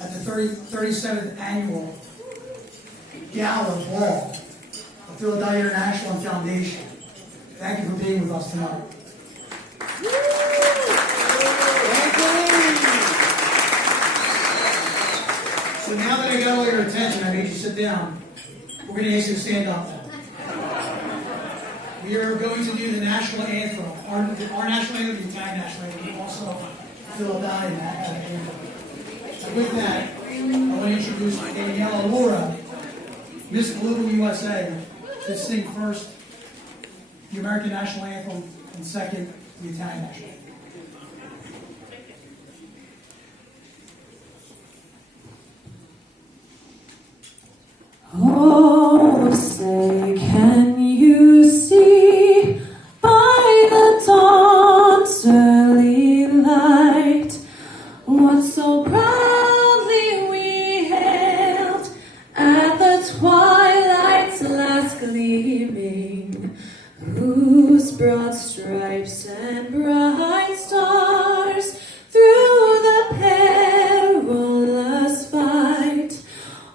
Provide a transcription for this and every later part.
at the 37th annual Gala Ball of Philadelphia International and Foundation. Thank you for being with us tonight. So now that I got all your attention, I made you sit down. We're going to ask you to stand up now. We are going to do the national anthem. Our national anthem, the Italian national anthem, also Philadelphia anthem. And with that, I want to introduce Daniela Laura, Miss Global USA, to sing first the American national anthem and second the Italian national anthem. Oh, say, can you see by the dawn's early light what so proudly we hailed at the twilight's last gleaming, whose broad stripes and bright stars through the perilous fight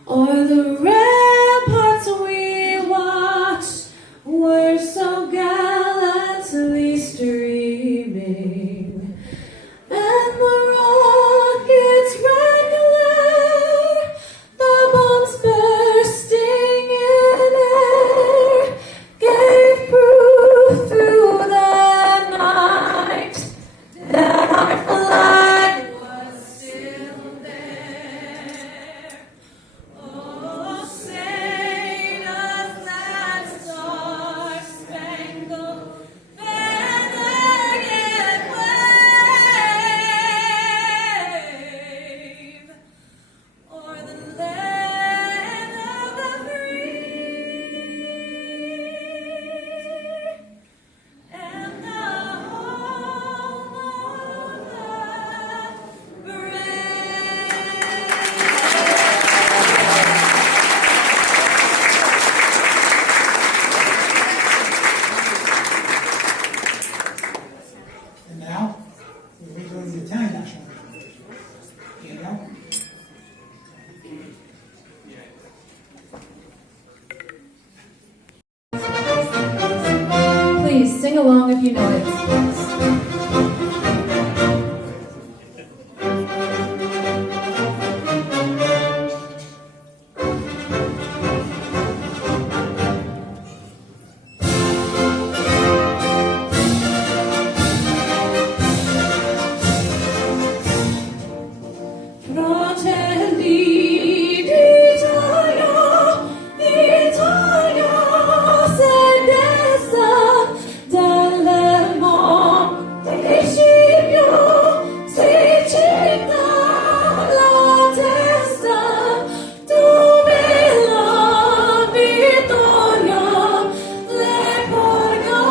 o'er the ramparts we watched were so gallantly streaming, and the rocket's red glare, the bombs bursting in air, gave proof through the night that our flag was still there. Oh, say does that star-spangled banner yet wave o'er the land of the free and the home of the brave? And now, we're going to go to the Italian national anthem. Danielle? Please sing along if you know it. Fratelli d'Italia, Italia se desta dalle monti Scipio, Sicilia la testa, dove la vittoria le porga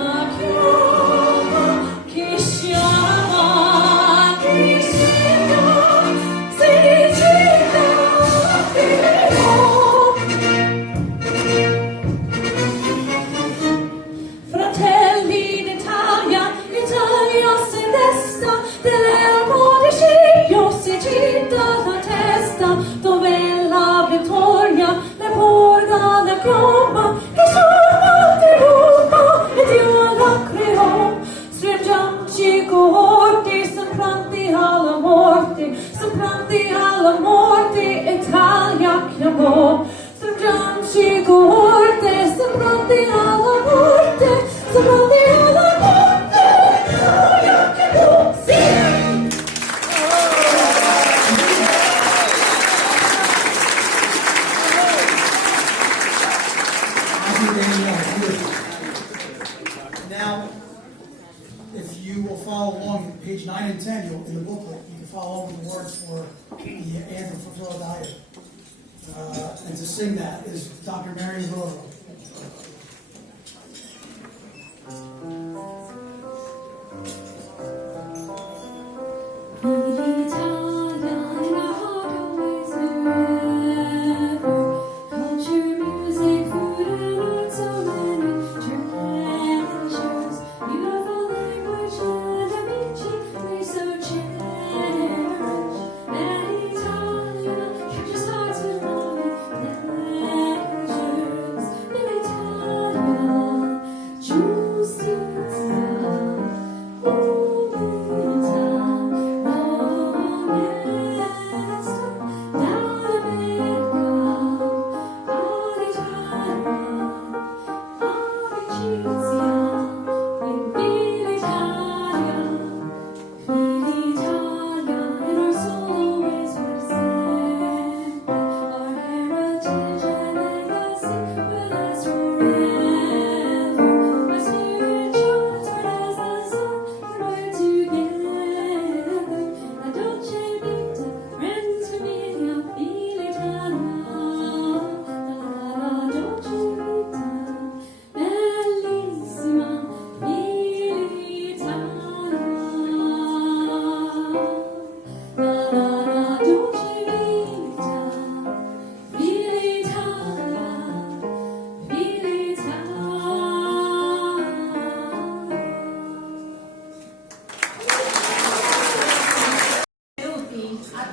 la chioma che chiama di Scipio, Sicilia Fratelli d'Italia, Italia se desta, dell'elmo di Scipio si gira la testa, dove la vittoria le porga la chioma, che chiama di Roma e Dio la creò. Stringiamoci coorti, sembranti alla morte, Italia chiamò. Stringiamoci coorte, sembranti alla morte, Italia chiamò. Sì! Thank you, Danielle. Beautiful. Now, if you will follow along at page 9 and 10 in the booklet, you can follow along with the words for the anthem for Philadelphia. And to sing that is Dr. Mary Roro. Culture, music, food, and art, so many traditions. Beautiful language and a beachy, they so cherish. Many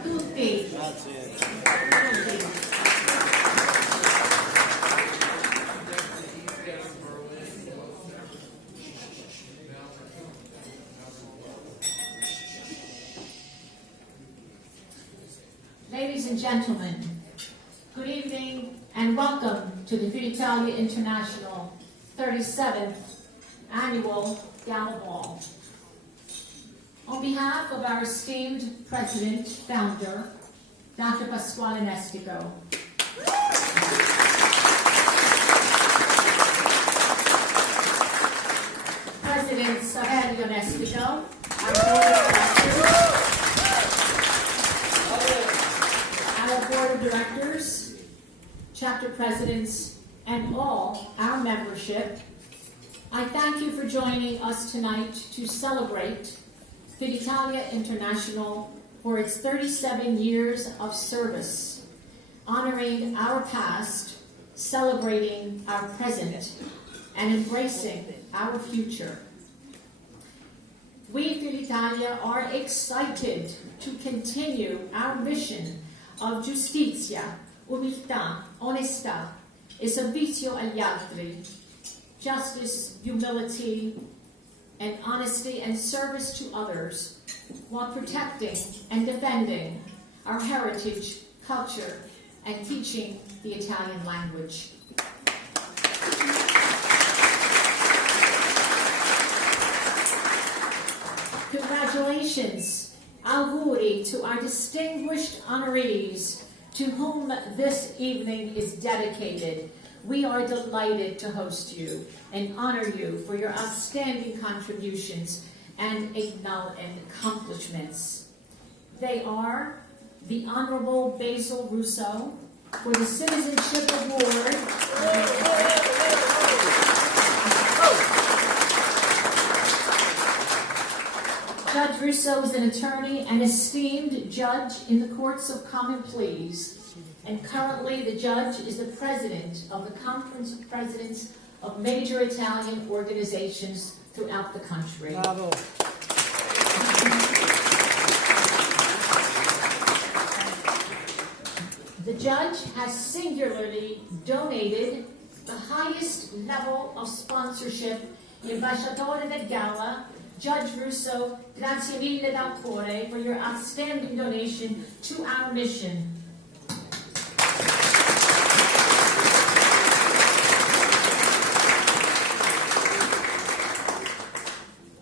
tutti. Ladies and gentlemen, good evening and welcome to the Filitalia International 37th Annual Gala Ball. On behalf of our esteemed President, Founder, Dr. Pasquale Nestico, President Saverio Nestico, our Board of Directors, Chapter Presidents, and all our membership, I thank you for joining us tonight to celebrate Filitalia International for its 37 years of service, honoring our past, celebrating our present, and embracing our future. We, Filitalia, are excited to continue our mission of giustizia, umiltà, onestà, e servizio agli altri, justice, humility, and honesty and service to others, while protecting and defending our heritage, culture, and teaching the Italian language. Congratulations, auguri to our distinguished honorees to whom this evening is dedicated. We are delighted to host you and honor you for your outstanding contributions and accomplishments. They are the Honorable Basil Russo for the Citizenship Award. Judge Russo is an attorney and esteemed judge in the Courts of Common Pleas, and currently the judge is the president of the Conference of Presidents of major Italian organizations throughout the country. Bravo. The judge has singularly donated the highest level of sponsorship, Ambasciatore del Gala. Judge Russo, grazie mille dal cuore for your outstanding donation to our mission.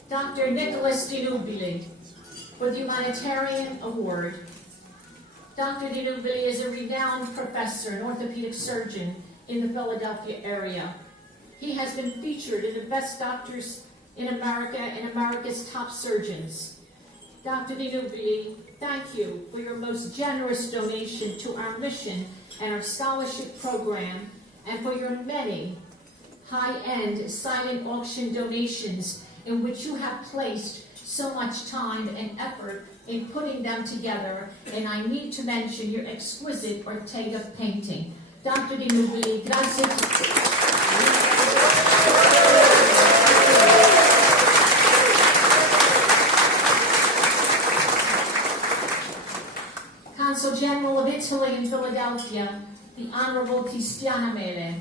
Dr. Nicholas Di Nubili for the Humanitarian Award. Dr. Di Nubili is a renowned professor and orthopedic surgeon in the Philadelphia area. He has been featured in the Best Doctors in America and America's Top Surgeons. Dr. Di Nubili, thank you for your most generous donation to our mission and our scholarship program, and for your many high-end silent auction donations in which you have placed so much time and effort in putting them together. And I need to mention your exquisite Ortega painting. Dr. Di Nubili, grazie. Consul General of Italy in Philadelphia, the Honorable Cristiana Mele,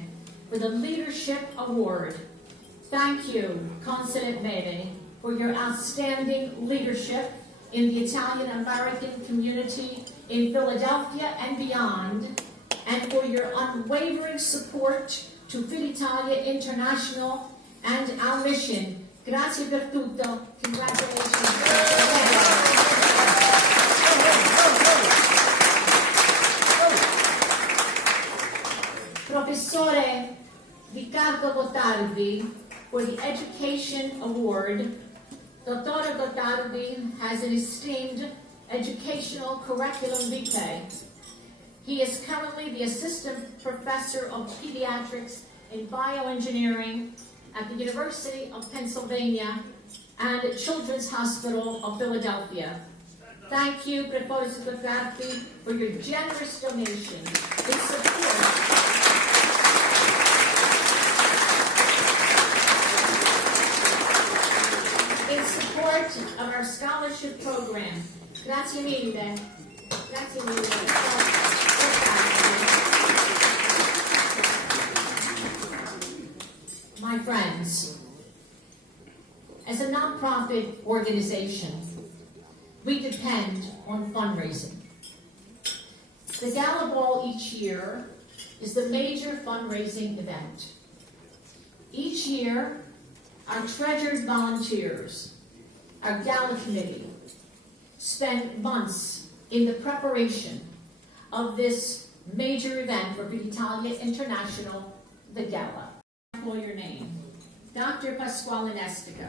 for the Leadership Award. Thank you, Consulate Mele, for your outstanding leadership in the Italian-American community in Philadelphia and beyond, and for your unwavering support to Filitalia International and our mission. Grazie per tutto. Congratulations. Professore Riccardo Gottardi for the Education Award. Dr. Gottardi has an esteemed educational curriculum vitae. He is currently the Assistant Professor of Pediatrics in Bioengineering at the University of Pennsylvania and Children's Hospital of Philadelphia. Thank you, Professor Gottardi, for your generous donation in support of our scholarship program. Grazie mille. non-profit organization. We depend on fundraising. The Gala Ball each year is the major fundraising event. Each year, our treasured volunteers, our Gala committee, spend months in the preparation of this major event for Filitalia International, the Gala. Call your name. Dr. Pasquale Nestico.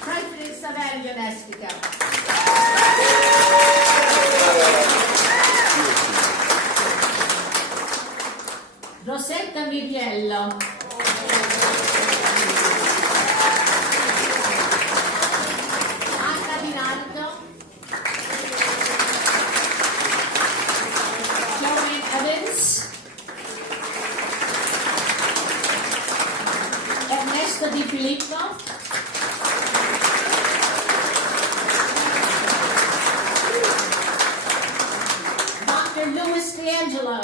President Saverio Nestico. Rosetta Miriello. Anna Di Nardo. Joanne Evans. Ernesto Di Filippo. Dr. Louis D'Angelo.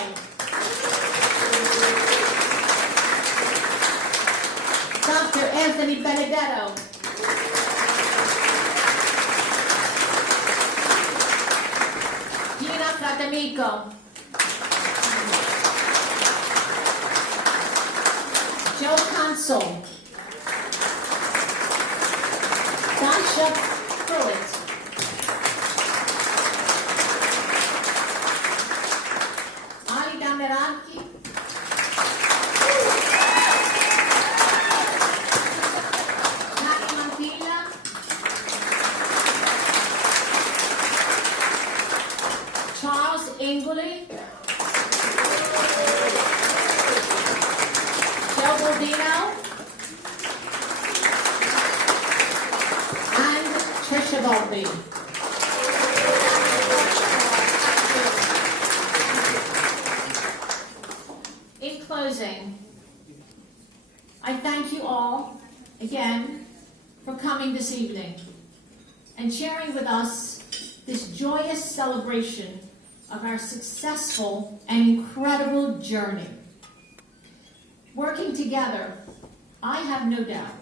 Dr. Anthony Benedetto. Gina Fratamico. Joe Consul. Dasha Pruitt. Ali Dameraki. Nati Mantilla. Charles Ingoli. Joe Bordino. And Trisha Volpe. In closing, I thank you all again for coming this evening and sharing with us this joyous celebration of our successful and incredible journey. Working together, I have no doubt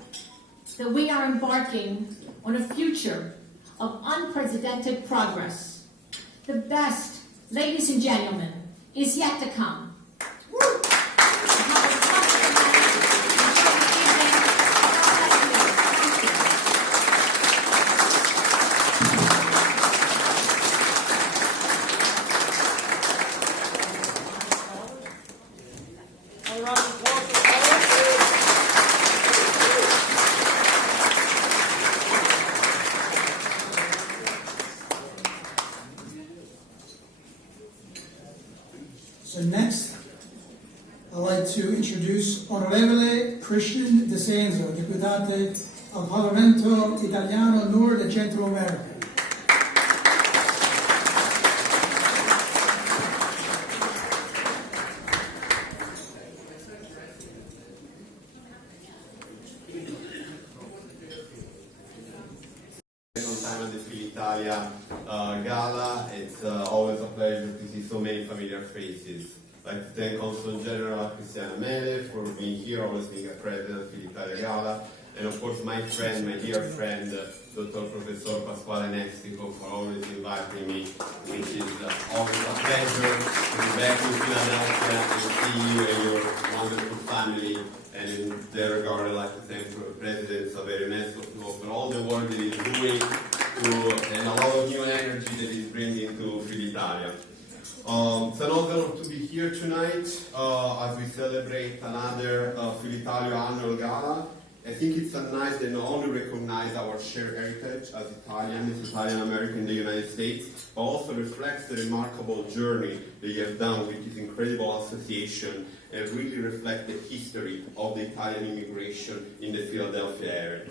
that we are embarking on a future of unprecedented progress. The best, ladies and gentlemen, is yet to come. So next, I'd like to introduce Onorevole Christian De Senzo, Deputate al Parlamento Italiano Nord e Centro America. Second time at the Filitalia Gala. It's always a pleasure to see so many familiar faces. I'd like to thank Consul General Cristiana Mele for being here, always being a president of Filitalia Gala, and of course my friend, my dear friend, Dr. Professor Pasquale Nestico, for always inviting me, which is always a pleasure to be back in Philadelphia and see you and your wonderful family. And in that regard, I'd like to thank President Saverio Nestico for all the work that he's doing and a lot of new energy that he's bringing to Filitalia. It's an honor to be here tonight as we celebrate another Filitalia annual gala. I think it's nice that not only recognize our shared heritage as Italian American in the United States, but also reflects the remarkable journey that you have done with this incredible association and really reflect the history of the Italian immigration in the Philadelphia area.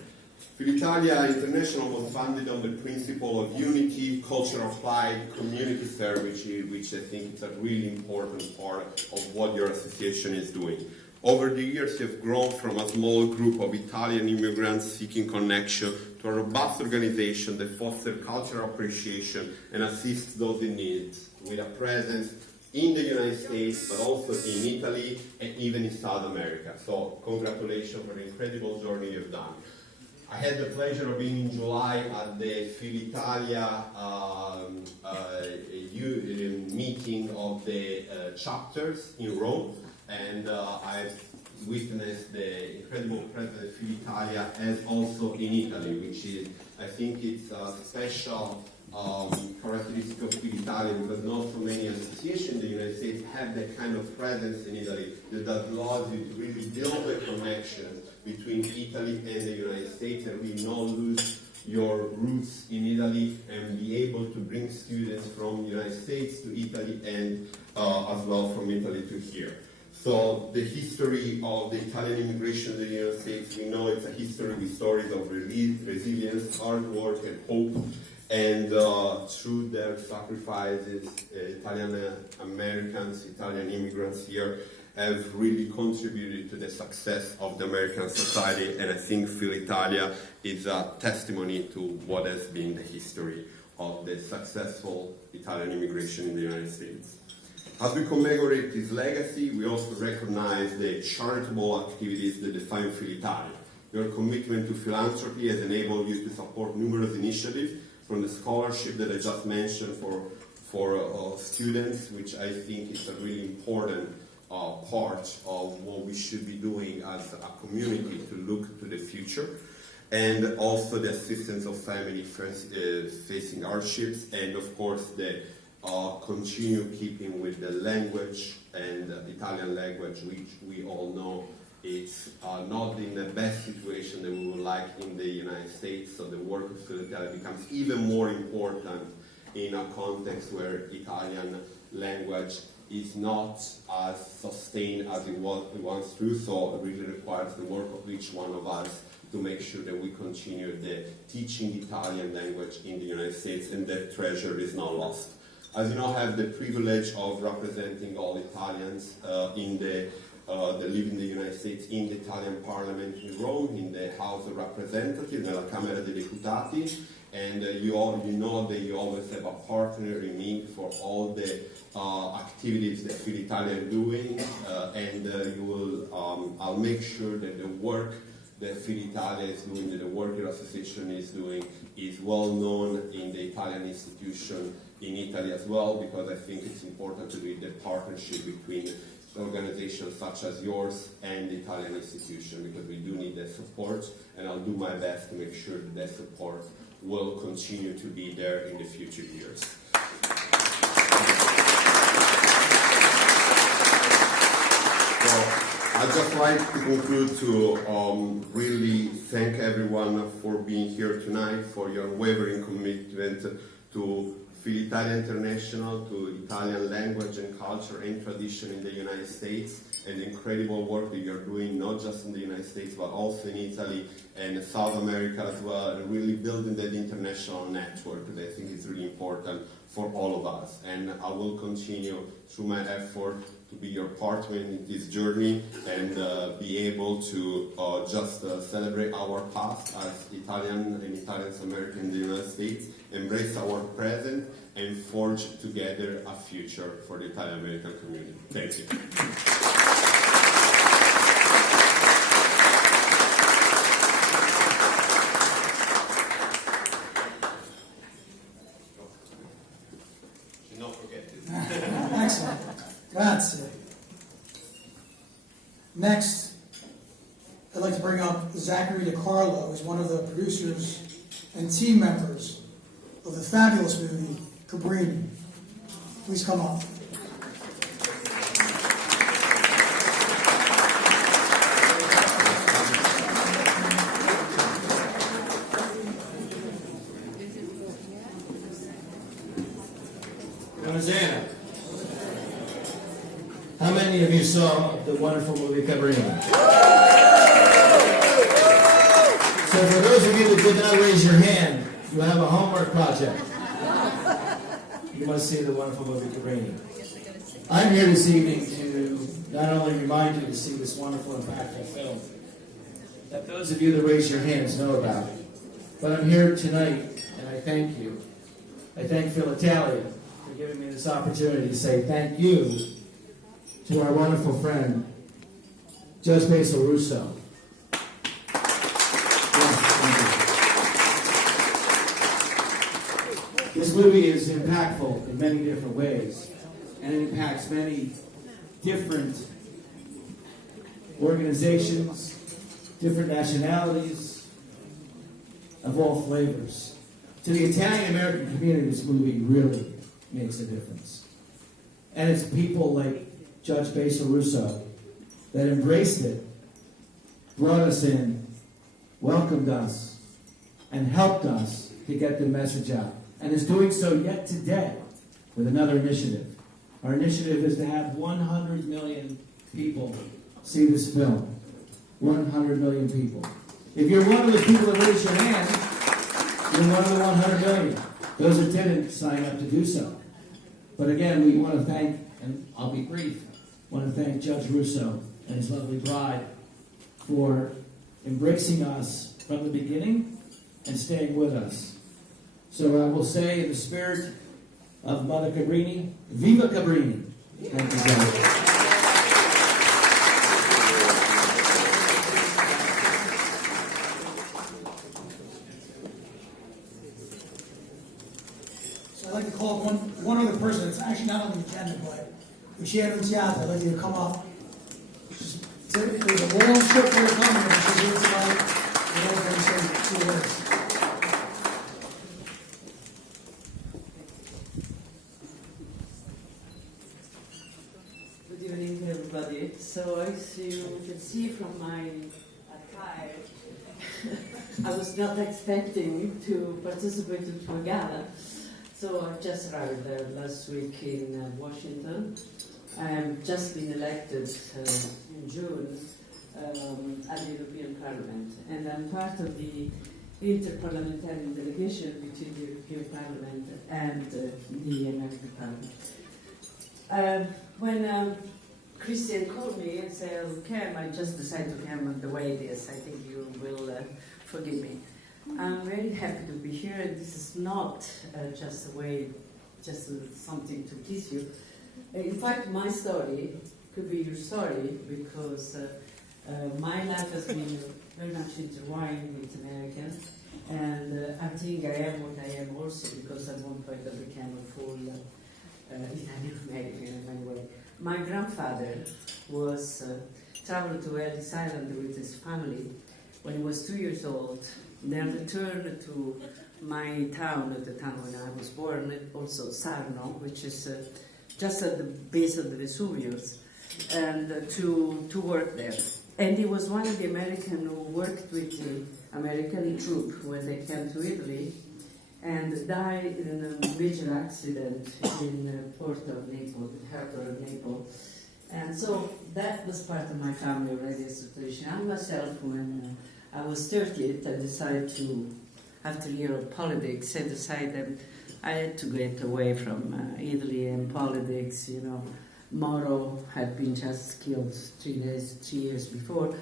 Filitalia International was founded on the principle of unity, cultural pride, community service, which I think is a really important part of what your association is doing. Over the years, you've grown from a small group of Italian immigrants seeking connection to a robust organization that fosters cultural appreciation and assists those in need with a presence in the United States, but also in Italy and even in South America. So congratulations for the incredible journey you've done. I had the pleasure of being in July at the Filitalia meeting of the chapters in Rome, and I've witnessed the incredible presence of Filitalia as also in Italy, which is, I think it's a special characteristic of Filitalia, because not so many associations in the United States have that kind of presence in Italy that allows you to really build a connection between Italy and the United States and really not lose your roots in Italy and be able to bring students from the United States to Italy and as well from Italy to here. So the history of the Italian immigration in the United States, we know it's a history with stories of resilience, hard work and hope. And through their sacrifices, Italian Americans, Italian immigrants here have really contributed to the success of the American society, and I think Filitalia is a testimony to what has been the history of the successful Italian immigration in the United States. As we commemorate this legacy, we also recognize the charitable activities that define Filitalia. Your commitment to philanthropy has enabled you to support numerous initiatives, from the scholarship that I just mentioned for students, which I think is a really important part of what we should be doing as a community to look to the future, and also the assistance of families facing hardships, and of course the continue keeping with the language and the Italian language, which we all know it's not in the best situation that we would like in the United States, so the work of Filitalia becomes even more important in a context where Italian language is not as sustained as it was once through, so it really requires the work of each one of us to make sure that we continue the teaching the Italian language in the United States and that treasure is not lost. As you know, I have the privilege of representing all Italians that live in the United States in the Italian Parliament in Rome, in the House of Representatives, nella Camera dei Deputati, and you know that you always have a partner in me for all the activities that Filitalia are doing, and you will, I'll make sure that the work that Filitalia is doing, that the work your association is doing, is well known in the Italian institution in Italy as well, because I think it's important to be the partnership between organizations such as yours and the Italian institution, because we do need that support, and I'll do my best to make sure that that support will continue to be there in the future years. So I'd just like to conclude to really thank everyone for being here tonight, for your unwavering commitment to Filitalia International, to Italian language and culture and tradition in the United States, and the incredible work that you're doing, not just in the United States, but also in Italy and South America as well, and really building that international network that I think is really important for all of us. And I will continue through my effort to be your partner in this journey and be able to just celebrate our past as Italian and Italians American in the United States, embrace our present, and forge together a future for the Italian American community. Thank you. Should not forget this. Excellent. Grazie. Next, I'd like to bring up Zachary DiCarlo, who's one of the producers and team members of the fabulous movie Cabrini. Please come up. Buonasera. How many of you saw the wonderful movie Cabrini? So for those of you that did not raise your hand, you have a homework project. You must see the wonderful movie Cabrini. I'm here this evening to not only remind you to see this wonderful, impactful film that those of you that raise your hands know about, but I'm here tonight, and I thank you. I thank Filitalia for giving me this opportunity to say thank you to our wonderful friend, Judge Basil Russo. This movie is impactful in many different ways, and it impacts many different organizations, different nationalities, of all flavors. To the Italian-American community, this movie really makes a difference. And it's people like Judge Basil Russo that embraced it, brought us in, welcomed us, and helped us to get the message out. And is doing so yet today with another initiative. Our initiative is to have 100 million people see this film. 100 million people. If you're one of those people that raise your hand, you're one of the 100 million. Those that didn't sign up to do so. But again, we want to thank, and I'll be brief, want to thank Judge Russo and his lovely bride for embracing us from the beginning and staying with us. So I will say, in the spirit of Mother Cabrini, Viva Cabrini! Thank you, Judge. So I'd like to call up one other person that's actually not on the agenda, but Lucia Annunziata, I'd like you to come up. There's a long script for her coming, but she's here tonight. I know we're going to say 2 words. Good evening, everybody. So as you can see from my attire, I was not expecting to participate in a gala. So I just arrived there last week in Washington. I've just been elected in June at the European Parliament, and I'm part of the interparliamentary delegation between the European Parliament and the American Parliament. When Christian called me and said, "Oh, Cam, I just decided to come on the way it is. I think you will forgive me." I'm very happy to be here, and this is not just a way, just something to tease you. In fact, my story could be your story, because my life has been very much intertwined with American, and I think I am what I am also because at one point I became a full Italian-American in many ways. My grandfather was traveled to Ellis Island with his family when he was 2 years old. Then returned to my town, at the town when I was born, also Sarno, which is just at the base of the Vesuvius, and to work there. And he was one of the Americans who worked with the American troop when they came to Italy, and died in a major accident in the port of Naples, the harbor of Naples. And so that was part of my family already as a tradition. I myself, when I was 38, I decided to, after a year of politics, I decided I had to get away from Italy and politics. You know, Moro had been just killed 3 years before.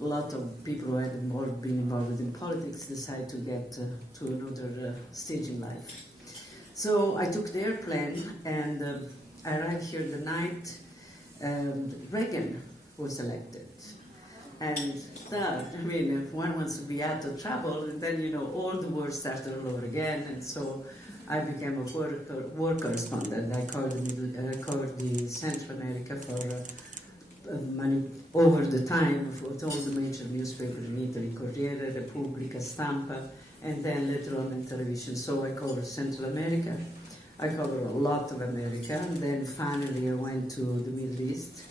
A lot of people who had been involved in politics decided to get to another stage in life. So I took the airplane, and I arrived here the night Reagan was elected. And that, I mean, if one wants to be out of trouble, and then, you know, all the war started all over again, and so I became a war correspondent. I covered the Central America for over the time with all the major newspapers in Italy, Corriere, Repubblica, Stampa, and then later on in television. So I covered Central America. I covered a lot of America, and then finally I went to the Middle East.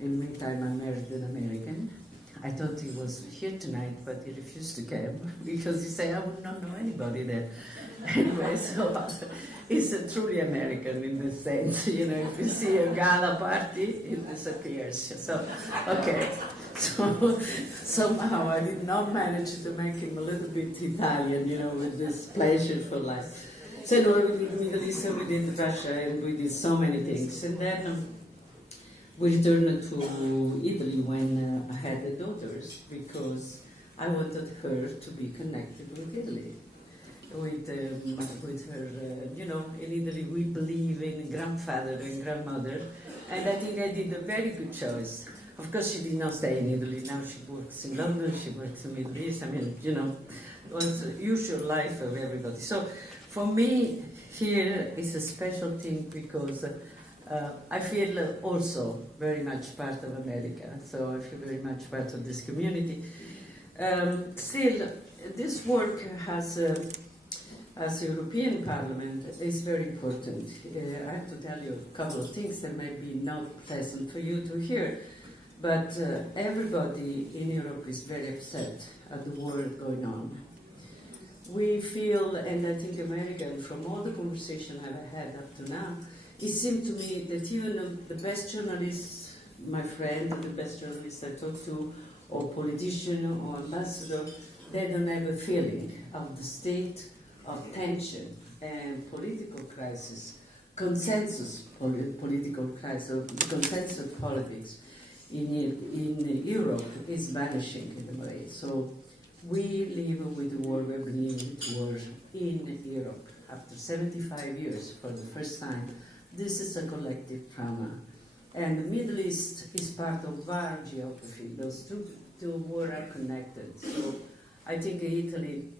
In the meantime, I married an American. I thought he was here tonight, but he refused to come because he said I would not know anybody there. Anyway, so he's a truly American in this sense. You know, if you see a gala party, it disappears. So, okay. So somehow I did not manage to make him a little bit Italian, you know, with this pleasure for life. So no, we did the Middle East, we did Russia, and we did so many things. And then we returned to Italy when I had the daughters, because I wanted her to be connected with Italy. with her, in Italy we believe in grandfather and grandmother, and I think I did a very good choice. Of course, she did not stay in Italy. Now she works in London, she works in the Middle East. I mean, it was the usual life of everybody. So for me, here is a special thing because I feel also very much part of America. So I feel very much part of this community. Still, this work as European Parliament is very important. I have to tell you a couple of things that may be not pleasant for you to hear, but everybody in Europe is very upset at the war going on. We feel, and I think American, from all the conversation I've had up to now, it seemed to me that even the best journalists, my friend, the best journalists I talk to, or politician or ambassador, they don't have a feeling of the state of tension and political crisis, consensus political crisis, consensus politics in Europe is vanishing in a way. So we live with the war, we're living with war in Europe. After 75 years, for the first time, this is a collective trauma. And the Middle East is part of our geography. Those two wars are connected. So I think Italy,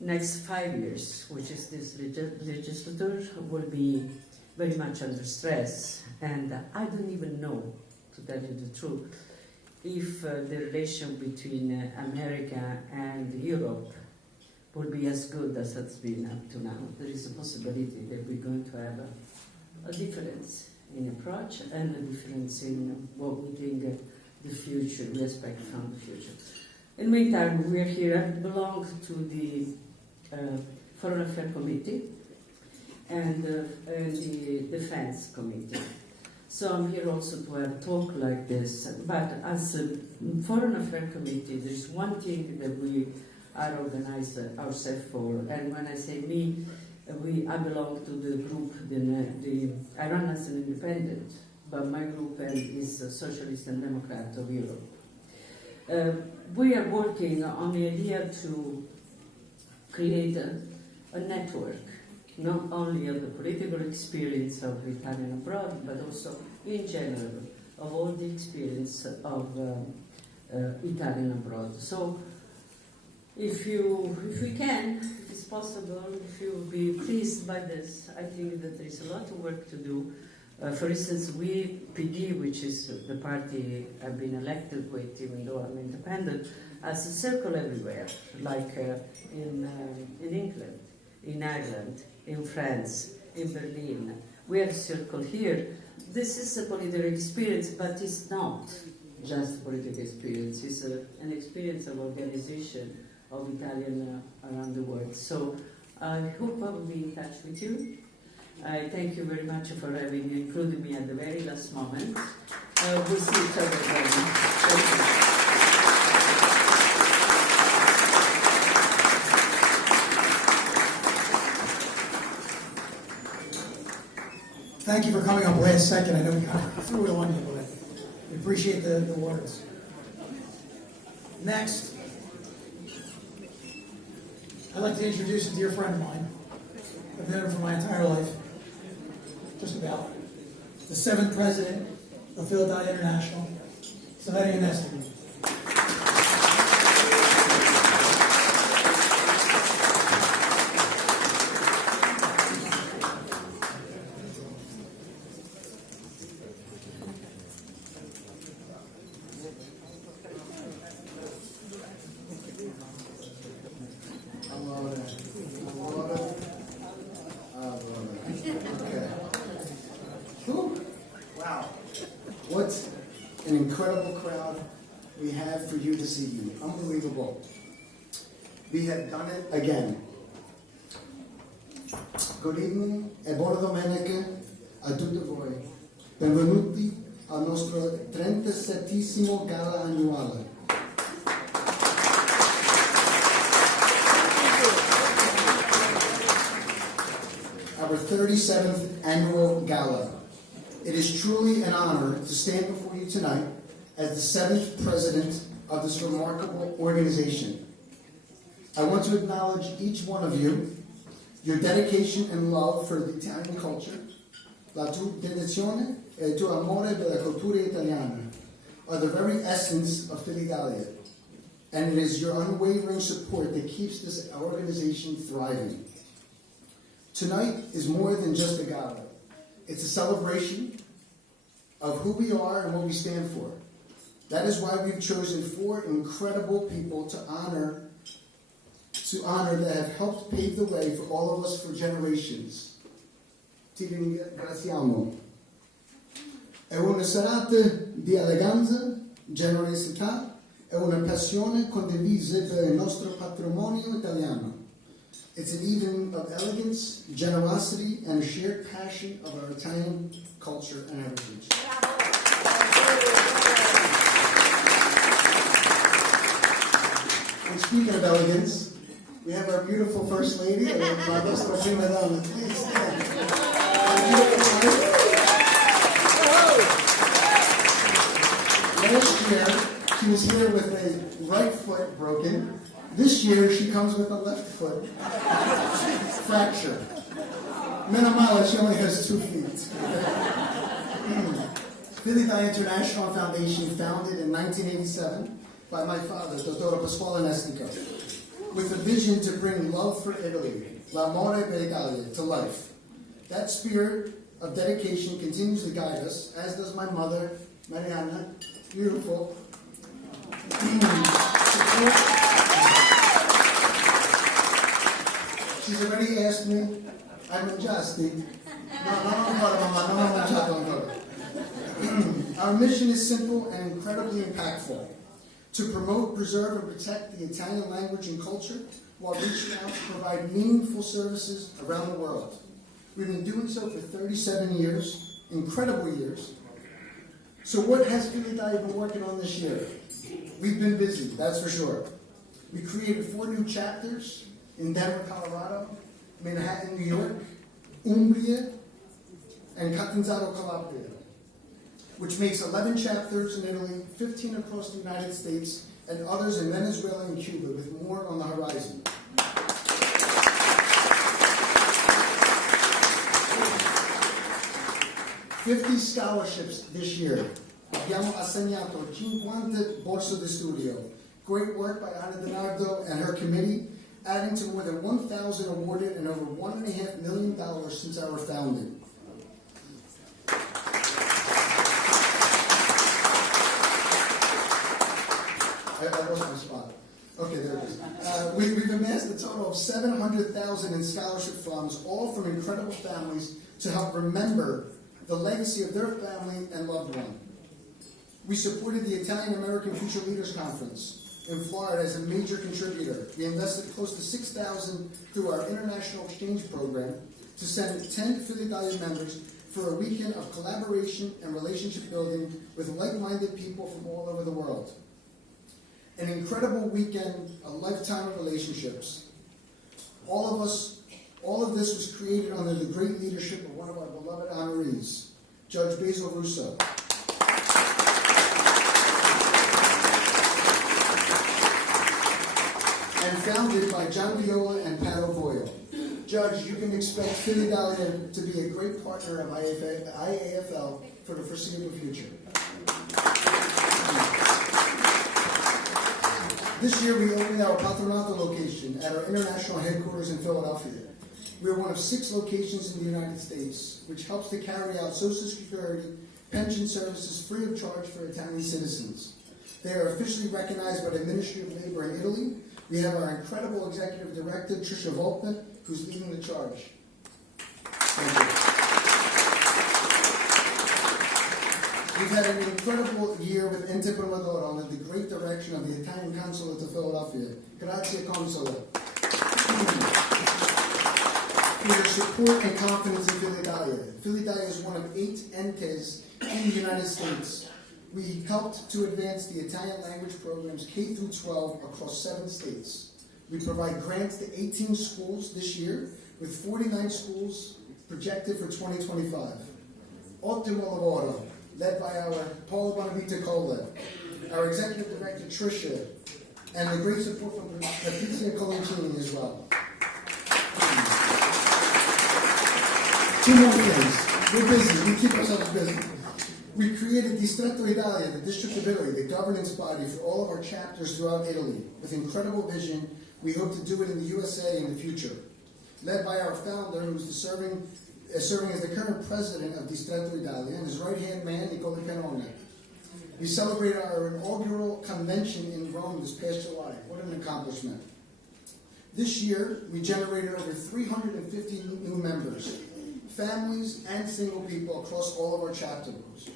next 5 years, which is this legislature, will be very much under stress. And I don't even know, to tell you the truth, if the relation between America and Europe will be as good as it's been up to now. There is a possibility that we're going to have a difference in approach and a difference in what we think the future, we expect from the future. In the meantime, we are here. I belong to the Foreign Affairs Committee and the Defense Committee. So I'm here also to have a talk like this. But as a Foreign Affairs Committee, there's one thing that we are organized ourselves for. And when I say me, I belong to the group, I run as an independent, but my group is Socialist and Democrat of Europe. We are working on the idea to create a network, not only of the political experience of Italian abroad, but also in general of all the experience of Italian abroad. So if we can, if it's possible, if you will be pleased by this, I think that there is a lot of work to do. For instance, we, PD, which is the party I've been elected with, even though I'm independent, has a circle everywhere, like in England, in Ireland, in France, in Berlin. We have a circle here. This is a political experience, but it's not just a political experience. It's an experience of organization of Italian around the world. So I hope I will be in touch with you. I thank you very much for having included me at the very last moment. We'll see each other again. Thank you. Thank you for coming up last second. I know we kind of threw it on you, but we appreciate the words. Next, I'd like to introduce a dear friend of mine. I've known him for my entire life, just about. The 7th president of Filitalia International, Saverio Nestri. Wow. What an incredible crowd we have for you this evening. Unbelievable. We have done it again. Good evening e buona domenica a tutti voi. Benvenuti al nostro 37esimo Gala annuale. Our 37th annual Gala. It is truly an honor to stand before you tonight as the 7th president of this remarkable organization. I want to acknowledge each one of you Your dedication and love for the Italian culture, la tua dedizione e il tuo amore per la cultura italiana are the very essence of Filitalia. And it is your unwavering support that keeps this organization thriving. Tonight is more than just a gala. It's a celebration of who we are and what we stand for. That is why we've chosen 4 incredible people to honor that have helped pave the way for all of us for generations. Ti ringraziamo. È una serata di eleganza, generosità e una passione condivisa per il nostro patrimonio italiano. It's an evening of elegance, generosity, and a shared passion of our Italian culture and heritage. And speaking of elegance, we have our beautiful First Lady, and la nostra prima donna. Please stand. Last year, she was here with a right foot broken. This year, she comes with a left foot fracture. Meno she only has 2 feet. Filitalia International Foundation, founded in 1987 by my father, Dr. Pasquale Nestico, with a vision to bring love for Italy, l'amore per l'Italia, to life. That spirit of dedication continues to guide us, as does my mother, Mariana, beautiful. She's already asked me, I'm injusti. Our mission is simple and incredibly impactful: to promote, preserve, and protect the Italian language and culture while reaching out to provide meaningful services around the world. We've been doing so for 37 years, incredible years. So what has Filitalia been working on this year? We've been busy, that's for sure. We created 4 new chapters in Denver, Colorado, Manhattan, New York, Umbria, and Catanzaro, Calabria, which makes 11 chapters in Italy, 15 across the United States, and others in Venezuela and Cuba, with more on the horizon. $50 scholarships this year. Abbiamo assegnato 50 borse di studio. Great work by Anna DiNardo and her committee, adding to more than 1,000 awarded and over $1.5 million since our founding. I lost my spot. Okay, there it is. We've amassed a total of $700,000 in scholarship funds, all from incredible families, to help remember the legacy of their family and loved one. We supported the Italian American Future Leaders Conference in Florida as a major contributor. We invested close to $6,000 through our international exchange program to send 10 Filitalia members for a weekend of collaboration and relationship building with like-minded people from all over the world. An incredible weekend, a lifetime of relationships. All of this was created under the great leadership of one of our beloved honorees, Judge Basil Russo. And founded by John Viola and Pat O'Boyle. Judge, you can expect Filitalia to be a great partner of IAFL for the foreseeable future. This year we opened our Patronato location at our international headquarters in Philadelphia. We are one of 6 locations in the United States, which helps to carry out Social Security pension services free of charge for Italian citizens. They are officially recognized by the Ministry of Labor in Italy. We have our incredible executive director, Tricia Volpe, who's leading the charge. Thank you. We've had an incredible year with Ente Provedora under the great direction of the Italian Consulate of Philadelphia. Grazie, Console. For your support and confidence in Filitalia. Filitalia is one of 8 entes in the United States. We helped to advance the Italian language programs K through 12 across 7 states. We provide grants to 18 schools this year, with 49 schools projected for 2025. Ottimo lavoro, led by our Paolo Bonavita Cola, our executive director Tricia, and the great support from Patrizia Colancini as well. Two more things. We're busy. We keep ourselves busy. We created Distretto Italia, the District of Italy, the governance body for all of our chapters throughout Italy. With incredible vision, we hope to do it in the USA in the future. Led by our founder, who's serving as the current president of Distretto Italia, and his right-hand man, Nicola Perone. We celebrated our inaugural convention in Rome this past July. What an accomplishment. This year, we generated over 350 new members, families and single people across all of our chapters.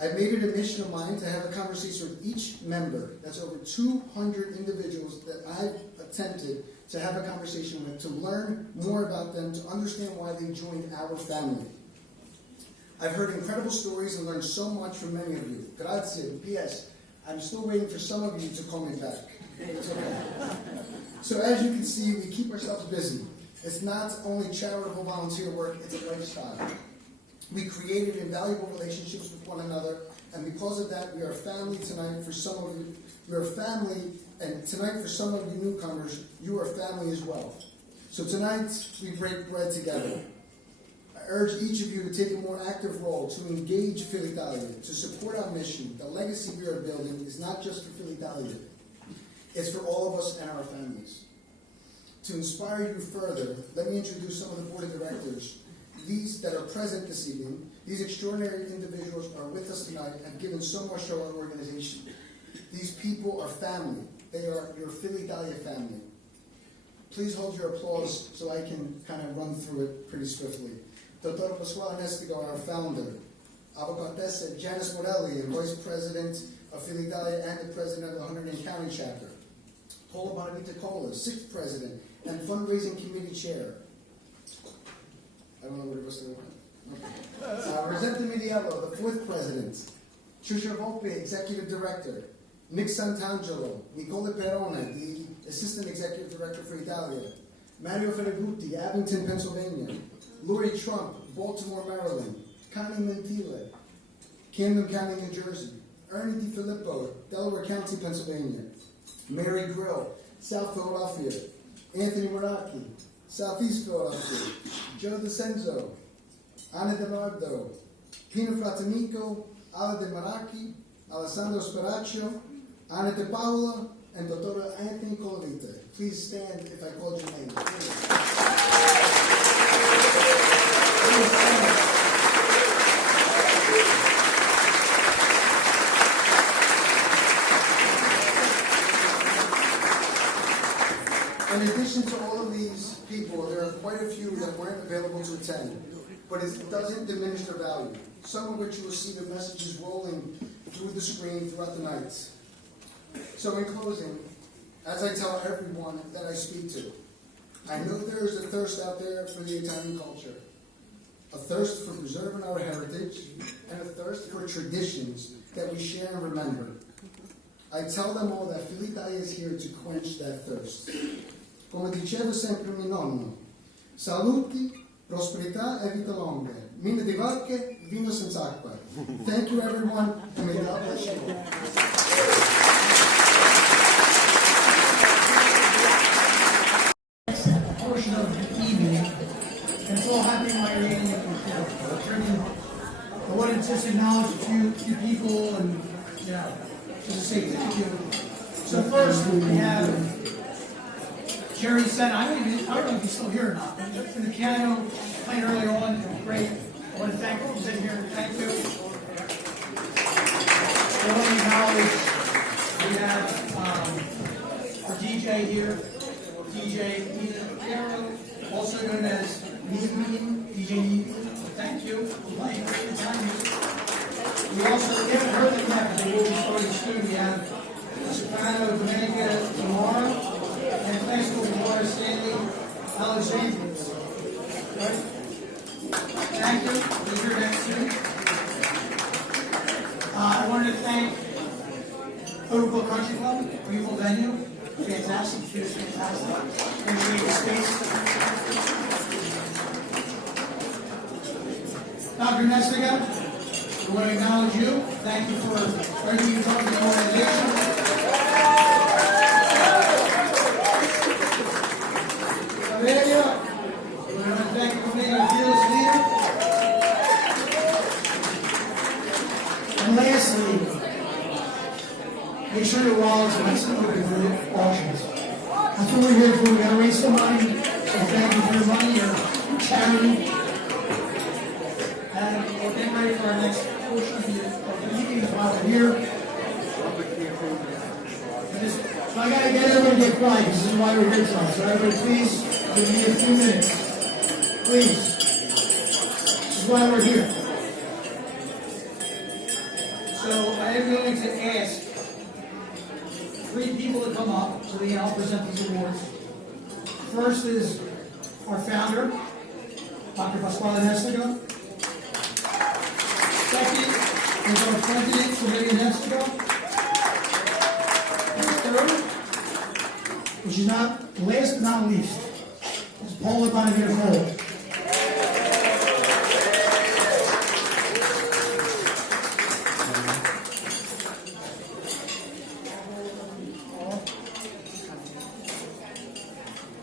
I've made it a mission of mine to have a conversation with each member. That's over 200 individuals that I've attempted to have a conversation with, to learn more about them, to understand why they joined our family. I've heard incredible stories and learned so much from many of you. Grazie. P.S. I'm still waiting for some of you to call me back. It's okay. So as you can see, we keep ourselves busy. It's not only charitable volunteer work, it's a lifestyle. We created invaluable relationships with one another, and because of that, we are family tonight. For some of you, we are family, and tonight for some of you newcomers, you are family as well. So tonight, we break bread together. I urge each of you to take a more active role, to engage Filitalia, to support our mission. The legacy we are building is not just for Filitalia. It's for all of us and our families. To inspire you further, let me introduce some of the board of directors. These that are present this evening, these extraordinary individuals are with us tonight and have given so much to our organization. These people are family. They are your Filitalia family. Please hold your applause so I can kind of run through it pretty swiftly. Dr. Pasquale Nestigo, our founder. Avocatessa Janice Morelli, and Vice President of Filitalia and the President of the Hunterdon County Chapter. Paula Bonavita Cola, 6th President and Fundraising Committee Chair. I don't know what it was to okay. Rosetta Midiello, the 4th President. Chusha Volpe, Executive Director. Nick Santangelo, Nicola Perone, the Assistant Executive Director for Italia. Mario Ferragutti, Abington, Pennsylvania. Lori Trump, Baltimore, Maryland. Connie Mentile, Camden County, New Jersey. Ernie DiFilippo, Delaware County, Pennsylvania. Mary Grill, South Philadelphia. Anthony Moracchi, Southeast Philadelphia. Joe DeCenzo, Anna DeNardo, Pino Fratanico, Ala De Maracchi, Alessandro Speraccio, Anna De Paola, and Dr. Anthony Colavita. Please stand if I called your name. Please stand. In addition to all of these people, there are quite a few that weren't available to attend, but it doesn't diminish their value, some of which you will see the messages rolling through the screen throughout the night. So in closing, as I tell everyone that I speak to, I know there is a thirst out there for the Italian culture, a thirst for preserving our heritage, and a thirst for traditions that we share and remember. I tell them all that Filitalia is here to quench that thirst. Come diceva sempre mio nonno, saluti, prosperità e vita longa, mine di vacche, vino senza acqua. Thank you everyone, and may God bless you all. Portion of the evening, and it's all happening while you're eating it. I wanted to just acknowledge a few people and, just to say thank you. So first, we have Jerry said, I don't know if he's still here or not. For the piano playing earlier on, great. I want to thank him. He's in here. Thank you. I want to acknowledge we have our DJ here, DJ Ian, also known as Nian, DJ Nian. Thank you for playing great time music. We also haven't heard them yet, but they will be starting soon. We have soprano Domenica tomorrow. And classical Laura Stanley Alexander. Right? Thank you. We'll hear that soon. I wanted to thank Overbrooke Country Club, beautiful venue, fantastic, food is fantastic, and great space. Dr. Nestiga, we want to acknowledge you. Thank you for everything you've done for the organization. Valeria, we want to thank you for being a fearless leader. That's what we're here for. We gotta raise some money. So thank you for your money, your charity. And we're getting ready for our next portion of the meeting while we're here. So I gotta get everyone to get quiet. This is why we're here tonight. So everybody, please give me a few minutes. Please. This is why we're here. So I am going to ask 3 people to come up so they can help present these awards. First is our founder, Dr. Pasquale Nestico. Second is our president, Sylvia Nestico. And third, which is not last but not least, is Paula Bonavita.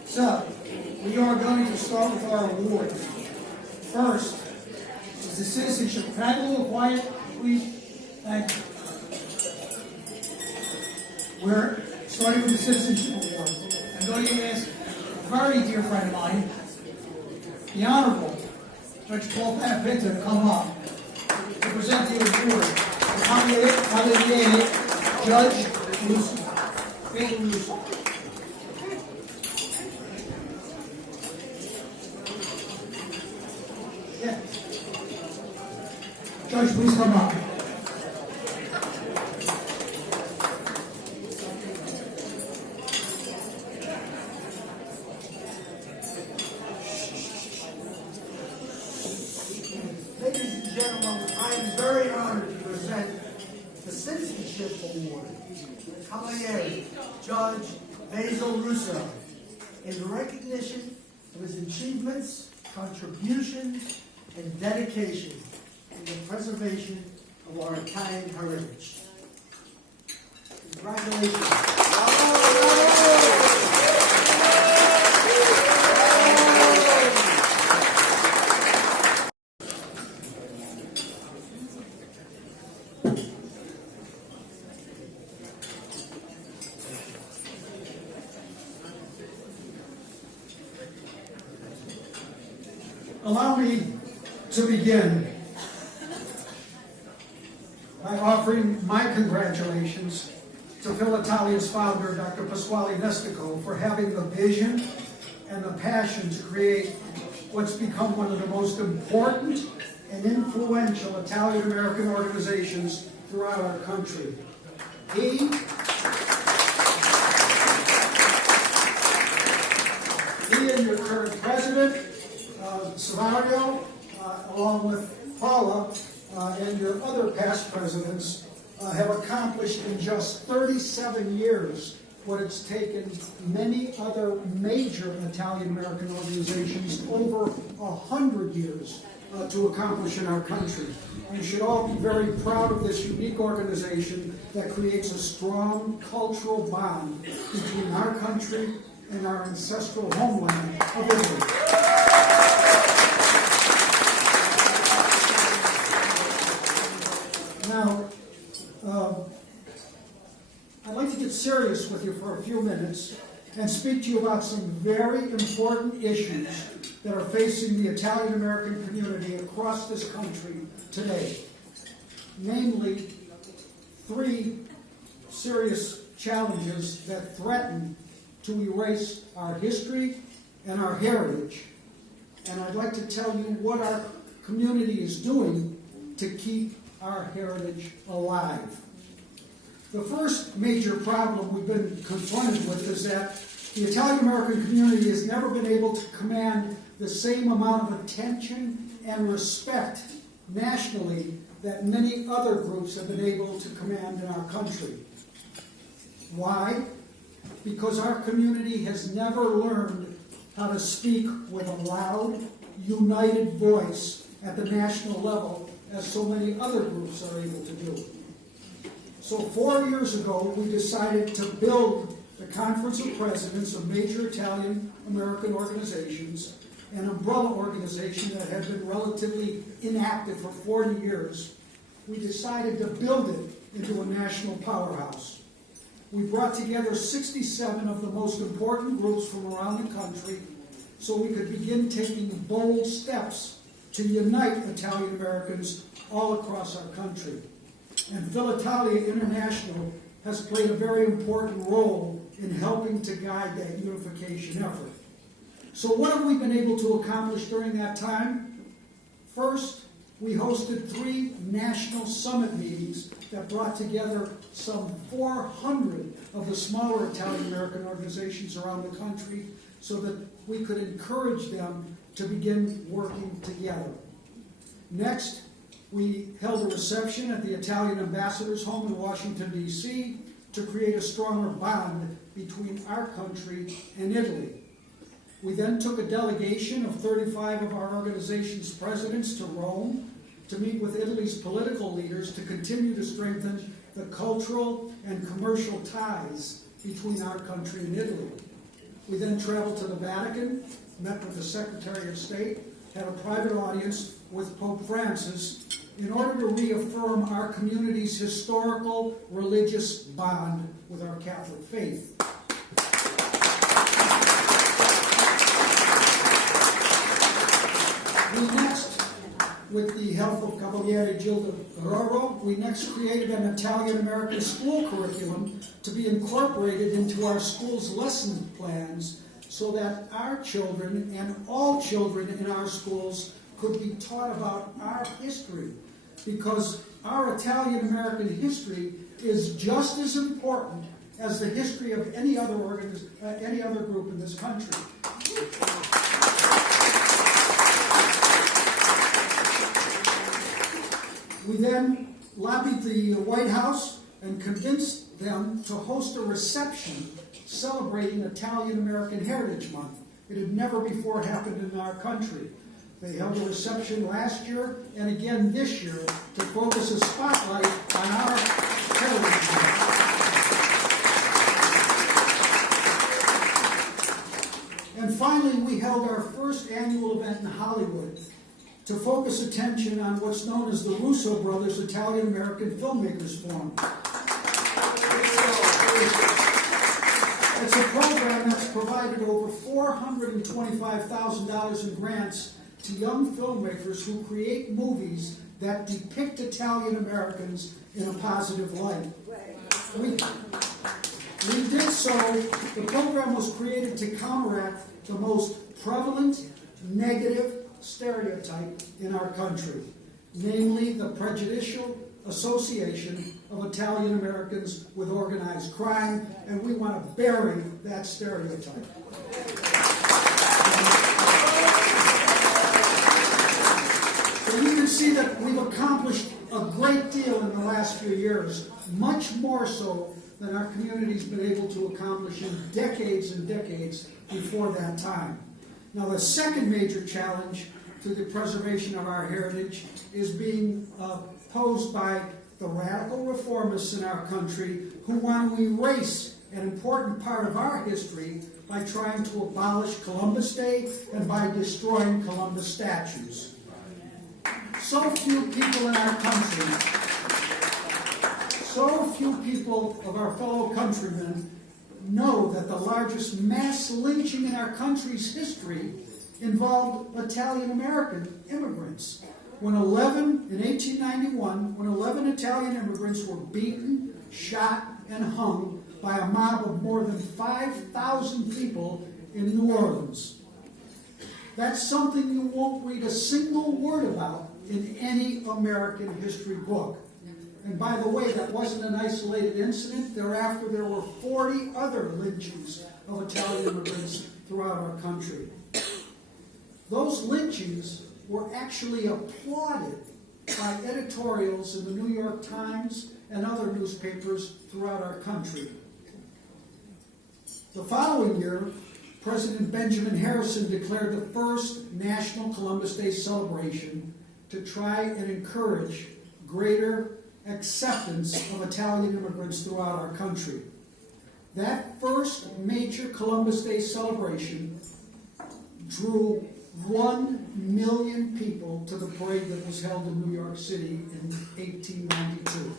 So, we are going to start with our awards. First is the citizenship. Can I have a little quiet, please? Thank you. We're starting with the citizenship award. I'm going to ask a very dear friend of mine, the Honorable Judge Paul Panapinto, to come up to present the award. Judge Russo. Yeah. Judge, please come up. Ladies and gentlemen, I am very honored to present the Citizenship Award to Cavaliere Judge Basil Russo in recognition of his achievements, contributions, and dedication in the preservation of our Italian heritage. Congratulations. Allow me to begin by offering my congratulations to Filitalia's founder, Dr. Pasquale Nestico, for having the vision and the passion to create what's become one of the most important and influential Italian-American organizations throughout our country. He and your current president, Savario, along with Paula and your other past presidents, have accomplished in just 37 years what it's taken many other major Italian-American organizations over 100 years to accomplish in our country. And you should all be very proud of this unique organization that creates a strong cultural bond between our country and our ancestral homeland of Italy. Now, I'd like to get serious with you for a few minutes and speak to you about some very important issues that are facing the Italian-American community across this country today. Namely, 3 serious challenges that threaten to erase our history and our heritage. And I'd like to tell you what our community is doing to keep our heritage alive. The first major problem we've been confronted with is that the Italian-American community has never been able to command the same amount of attention and respect nationally that many other groups have been able to command in our country. Why? Because our community has never learned how to speak with a loud, united voice at the national level as so many other groups are able to do. So 4 years ago, we decided to build the Conference of Presidents of major Italian-American organizations, an umbrella organization that had been relatively inactive for 40 years. We decided to build it into a national powerhouse. we brought together 67 of the most important groups from around the country so we could begin taking bold steps to unite Italian Americans all across our country. And Filitalia International has played a very important role in helping to guide that unification effort. So what have we been able to accomplish during that time? First, we hosted 3 national summit meetings that brought together some 400 of the smaller Italian American organizations around the country so that we could encourage them to begin working together. Next, we held a reception at the Italian Ambassador's Home in Washington, D.C. to create a stronger bond between our country and Italy. We then took a delegation of 35 of our organization's presidents to Rome to meet with Italy's political leaders to continue to strengthen the cultural and commercial ties between our country and Italy. We then traveled to the Vatican, met with the Secretary of State, had a private audience with Pope Francis in order to reaffirm our community's historical religious bond with our Catholic faith. We next, with the help of Cavaliere Gilda Roro, we next created an Italian-American school curriculum to be incorporated into our school's lesson plans so that our children and all children in our schools could be taught about our history, because our Italian-American history is just as important as the history of any other group in this country. We then lobbied the White House and convinced them to host a reception celebrating Italian-American Heritage Month. It had never before happened in our country. They held a reception last year and again this year to focus a spotlight on our Heritage Month. And finally, we held our first annual event in Hollywood to focus attention on what's known as the Russo Brothers Italian-American Filmmakers Forum. It's a program that's provided over $425,000 in grants to young filmmakers who create movies that depict Italian Americans in a positive light. We did so. The program was created to counteract the most prevalent negative stereotype in our country, namely the prejudicial association of Italian Americans with organized crime, and we want to bury that stereotype. So you can see that we've accomplished a great deal in the last few years, much more so than our community's been able to accomplish in decades and decades before that time. Now, the second major challenge to the preservation of our heritage is being posed by the radical reformists in our country who want to erase an important part of our history by trying to abolish Columbus Day and by destroying Columbus statues. So few people in our country, so few people of our fellow countrymen know that the largest mass lynching in our country's history involved Italian-American immigrants. In 1891, when 11 Italian immigrants were beaten, shot, and hung by a mob of more than 5,000 people in New Orleans. That's something you won't read a single word about in any American history book. And by the way, that wasn't an isolated incident. Thereafter, there were 40 other lynchings of Italian immigrants throughout our country. Those lynchings were actually applauded by editorials in the New York Times and other newspapers throughout our country. The following year, President Benjamin Harrison declared the first National Columbus Day celebration to try and encourage greater acceptance of Italian immigrants throughout our country. That first major Columbus Day celebration drew 1 million people to the parade that was held in New York City in 1892.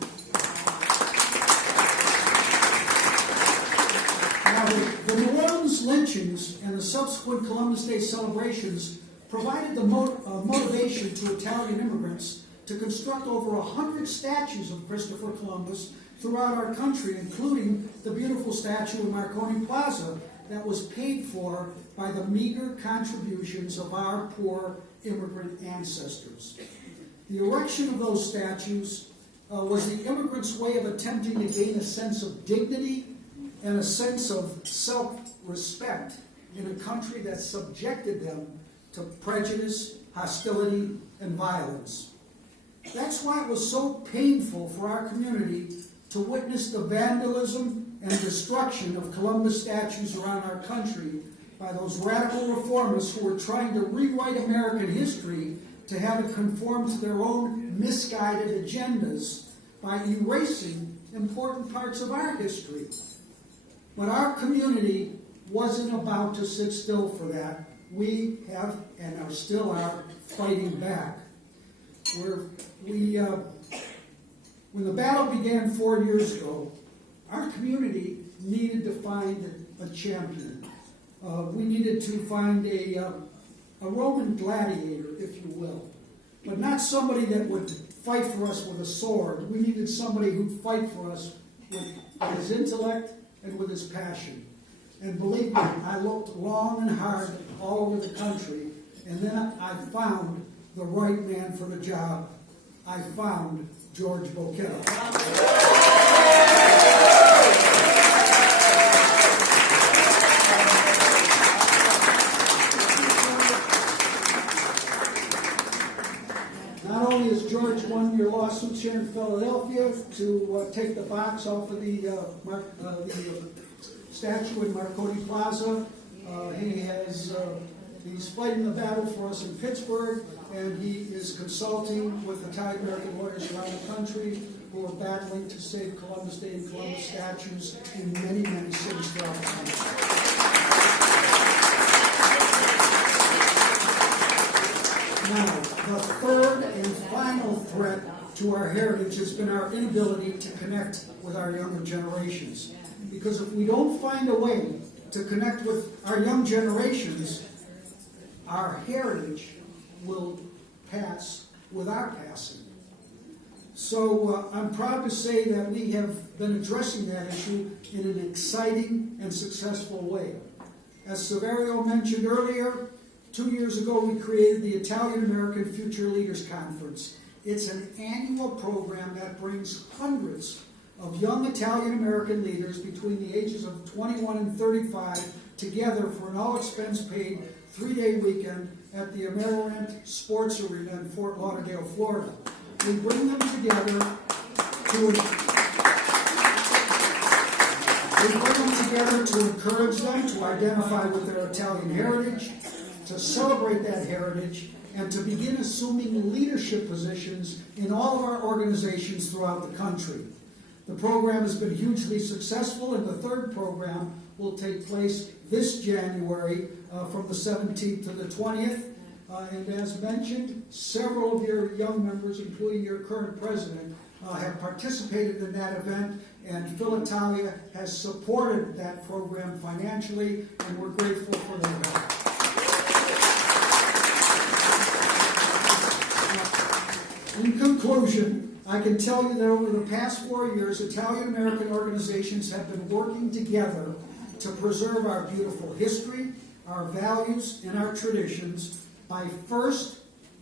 Now, the New Orleans lynchings and the subsequent Columbus Day celebrations provided the motivation to Italian immigrants to construct over 100 statues of Christopher Columbus throughout our country, including the beautiful statue in Marconi Plaza that was paid for by the meager contributions of our poor immigrant ancestors. The erection of those statues was the immigrants' way of attempting to gain a sense of dignity and a sense of self-respect in a country that subjected them to prejudice, hostility, and violence. That's why it was so painful for our community to witness the vandalism and destruction of Columbus statues around our country by those radical reformists who were trying to rewrite American history to have it conform to their own misguided agendas by erasing important parts of our history. But our community wasn't about to sit still for that. We have and are still are fighting back. When the battle began 4 years ago, our community needed to find a champion. We needed to find a Roman gladiator, if you will, but not somebody that would fight for us with a sword. We needed somebody who'd fight for us with his intellect and with his passion. And believe me, I looked long and hard all over the country, and then I found the right man for the job. I found George Boquetta. Not only has George won your lawsuits here in Philadelphia to take the box off of the statue in Marconi Plaza, he's fighting the battle for us in Pittsburgh, and he is consulting with Italian-American lawyers around the country who are battling to save Columbus Day and Columbus statues in many, many cities throughout the country. Now, the third and final threat to our heritage has been our inability to connect with our younger generations. Because if we don't find a way to connect with our young generations, our heritage will pass with our passing. So I'm proud to say that we have been addressing that issue in an exciting and successful way. As Saverio mentioned earlier, 2 years ago we created the Italian American Future Leaders Conference. It's an annual program that brings hundreds of young Italian American leaders between the ages of 21 and 35 together for an all-expense-paid 3-day weekend at the Amerant Sports Arena in Fort Lauderdale, Florida. We bring them together to encourage them to identify with their Italian heritage, to celebrate that heritage, and to begin assuming leadership positions in all of our organizations throughout the country. The program has been hugely successful, and the third program will take place this January from the 17th to the 20th. And as mentioned, several of your young members, including your current president, have participated in that event, and Filitalia has supported that program financially, and we're grateful for their help. In conclusion, I can tell you that over the past 4 years, Italian-American organizations have been working together to preserve our beautiful history, our values, and our traditions by first,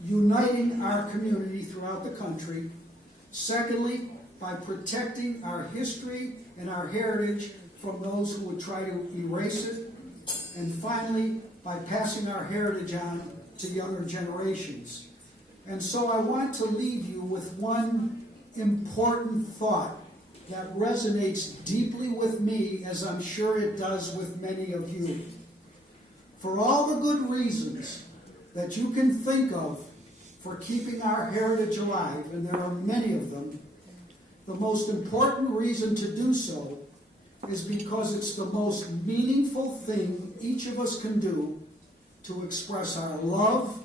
uniting our community throughout the country, secondly, by protecting our history and our heritage from those who would try to erase it, and finally, by passing our heritage on to younger generations. And so I want to leave you with one important thought that resonates deeply with me, as I'm sure it does with many of you. For all the good reasons that you can think of for keeping our heritage alive, and there are many of them, the most important reason to do so is because it's the most meaningful thing each of us can do to express our love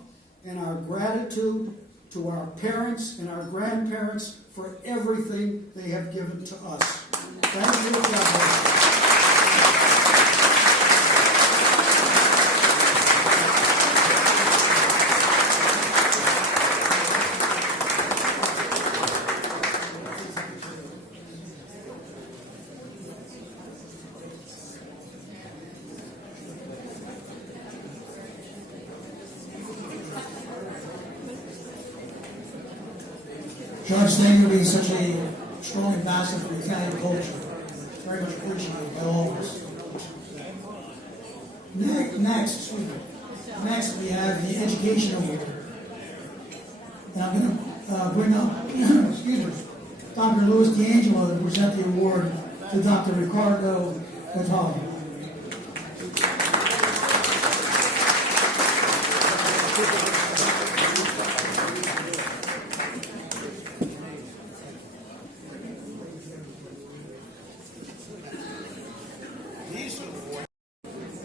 and our gratitude to our parents and our grandparents for everything they have given to us. Thank you. God bless you. Judge, thank you for being such a strong ambassador for Italian culture. Very much appreciated by all of us. Next, we have the Education Award. And I'm going to bring up, excuse me, Dr. Louis D'Angelo to present the award to Dr. Ricardo Vitale.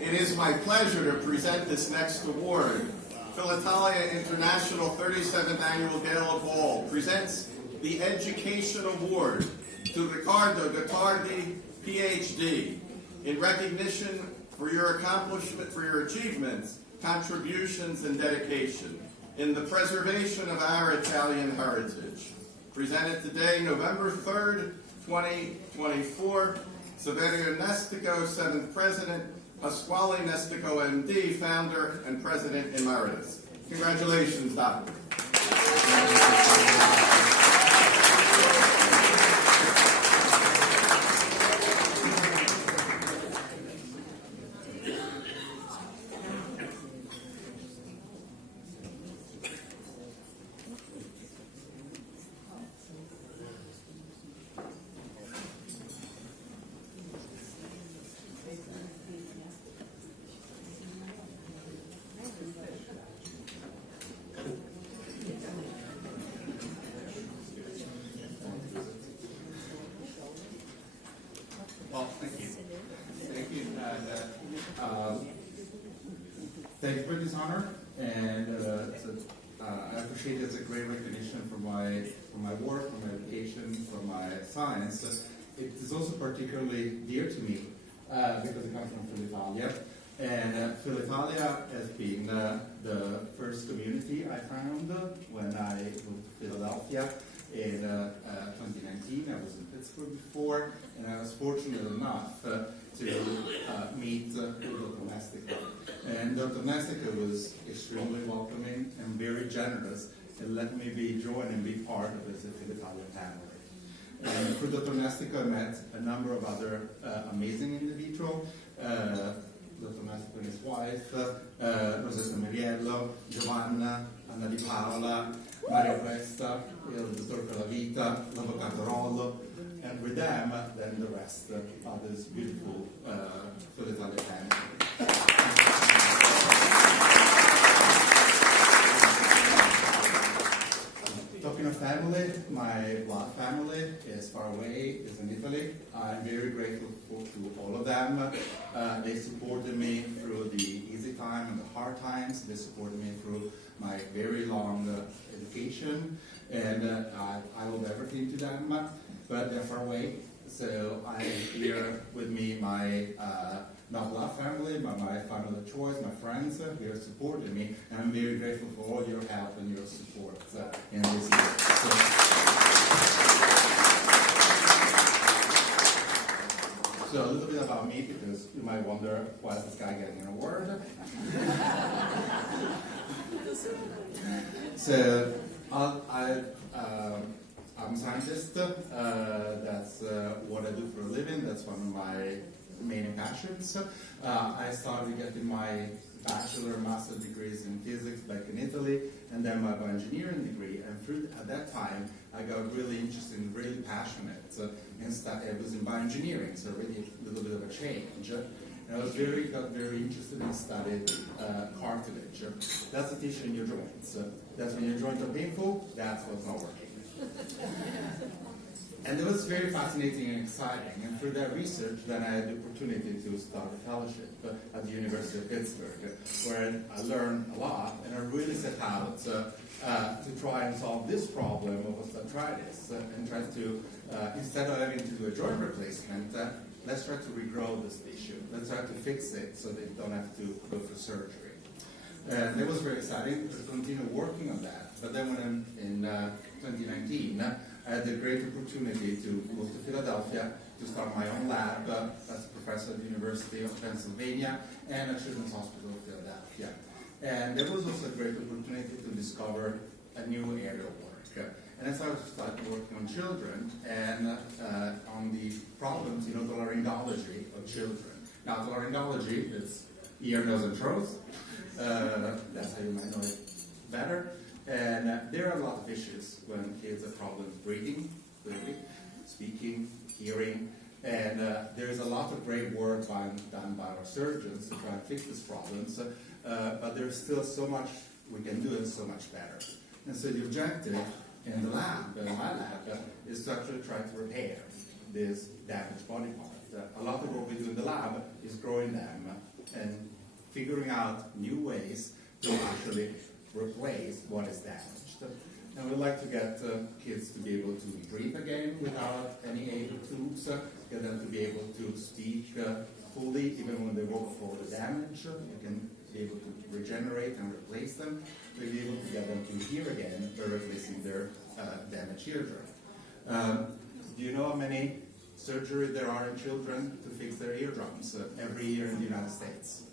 It is my pleasure to present this next award. Filitalia International 37th Annual Gala Ball presents the Education Award to Riccardo Gottardi, PhD, in recognition for your accomplishment, for your achievements, contributions, and dedication in the preservation of our Italian heritage. Presented today, November 3rd, 2024, Saverio Nestico, 7th President, Pasquale Nestico, MD, Founder and President Emeritus. Congratulations, Doctor. Well, thank you. Thank you. Thank you for this honor, and I appreciate it. It's a great recognition for my work, for my education, for my science. It is also particularly dear to me because it comes from Filitalia, and Filitalia has been the first community I found when I moved to Philadelphia. In 2019, I was in Pittsburgh before, and I was fortunate enough to meet Dr. Nestico. And Dr. Nestico was extremely welcoming and very generous, and let me join and be part of his Filitalia family. And through Dr. Nestico, I met a number of other amazing individuals. Dr. Nestico and his wife, Rosetta Meriello, Giovanna, Anna Di Paola, Mario Presta, il Dottor Calavita, l'Avvocato Rollo, and with them, then the rest of this beautiful Filitalia family. Talking of family, my blood family is far away, is in Italy. I'm very grateful to all of them. They supported me through the easy time and the hard times. They supported me through my very long education, and I owe everything to them, but they're far away. So I have here with me my not blood family, but my family of choice, my friends here supporting me, and I'm very grateful for all your help and your support in this year. So a little bit about me, because you might wonder, why is this guy getting an award? So I'm a scientist. That's what I do for a living. That's one of my main passions. I started getting my bachelor and master degrees in physics back in Italy, and then my bioengineering degree. And at that time, I got really interested and really passionate. It was in bioengineering, so really a little bit of a change. And I got very interested and studied cartilage. That's the tissue in your joints. That's when your joints are painful, that's what's not working. And it was very fascinating and exciting. And through that research, then I had the opportunity to start a fellowship at the University of Pittsburgh, where I learned a lot, and I really set out to try and solve this problem of osteoarthritis, and try to, instead of having to do a joint replacement, let's try to regrow this tissue. Let's try to fix it so that you don't have to go for surgery. And it was very exciting to continue working on that. But then when in 2019, I had the great opportunity to move to Philadelphia to start my own lab as a professor at the University of Pennsylvania and at Children's Hospital of Philadelphia. And there was also a great opportunity to discover a new area of work. And I started working on children and on the problems, the laryngology of children. Now, the laryngology is ear, nose, and throat. That's how you might know it better. And there are a lot of issues when kids have problems breathing, clearly, speaking, hearing. And there's a lot of great work done by our surgeons to try and fix these problems. But there's still so much we can do and so much better. And so the objective in the lab, in my lab, is to actually try to repair this damaged body part. A lot of what we do in the lab is growing them and figuring out new ways to actually replace what is damaged. And we'd like to get kids to be able to breathe again without any aid or tubes, get them to be able to speak fully even when they walk for the damage. We can be able to regenerate and replace them. We'll be able to get them to hear again by replacing their damaged eardrum. Do you know how many surgeries there are in children to fix their eardrums every year in the United States?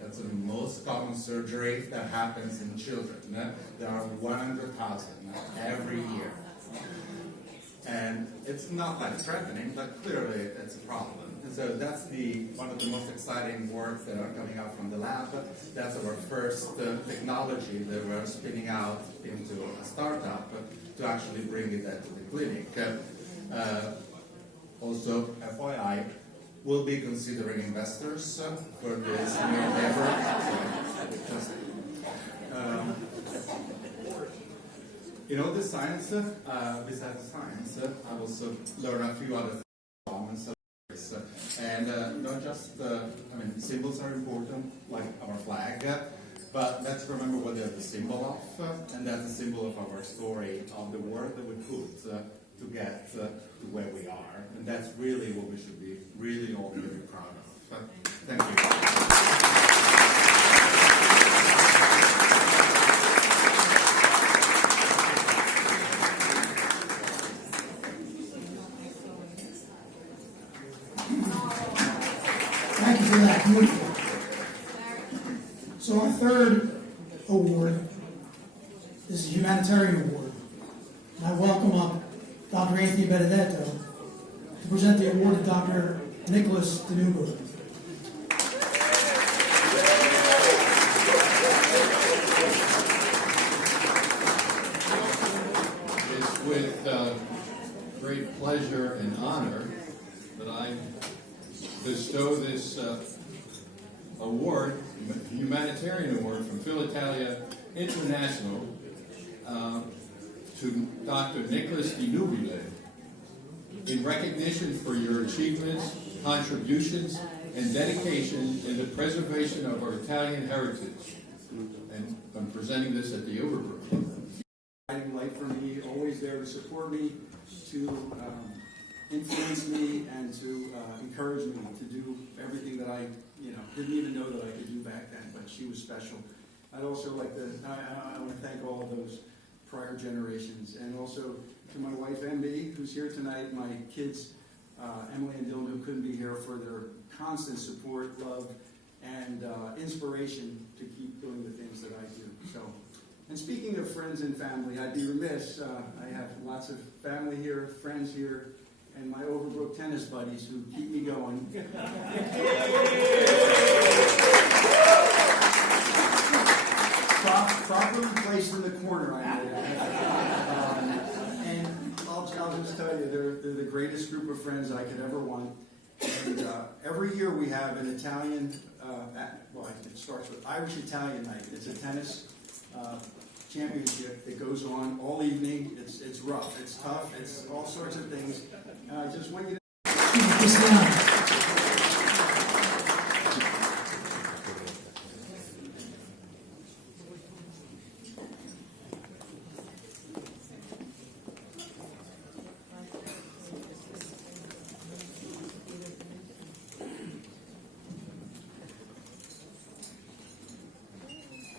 That's the most common surgery that happens in children. There are 100,000 every year. And it's not life-threatening, but clearly it's a problem. And so that's one of the most exciting work that are coming out from the lab. That's our first technology that we're spinning out into a startup to actually bring it into the clinic. Also, FYI, we'll be considering investors for this new endeavor. In all the science, besides the science, I also learned a few other things. And not just, symbols are important, like our flag, but let's remember what they're the symbol of, and that's the symbol of our story, of the work that we put to get to where we are. And that's really what we should be really all really proud of. Thank you. Thank you for that. Beautiful. So our third award is a humanitarian award. And I welcome up Dr. Anthony Benedetto to present the award to Dr. Nicholas Danubili. It's with great pleasure and honor that I bestow this award, humanitarian award from Filitalia International to Dr. Nicholas Danubili in recognition for your achievements, contributions, and dedication in the preservation of our Italian heritage. And I'm presenting this at the Overbrooke Club. Guiding light for me, always there to support me, to influence me, and to encourage me to do everything that I, didn't even know that I could do back then. But she was special. I'd also like to, I want to thank all of those prior generations, and also to my wife Emily, who's here tonight, my kids Emily and Dylan, who couldn't be here, for their constant support, love, and inspiration to keep doing the things that I do. So. And speaking of friends and family, I'd be remiss. I have lots of family here, friends here, and my Overbrooke tennis buddies who keep me going. Properly placed in the corner, I know. And I'll just tell you, they're the greatest group of friends I could ever want. And every year we have an Italian, it starts with Irish Italian night. It's a tennis championship that goes on all evening. It's rough, it's tough, it's all sorts of things. And I just want you to...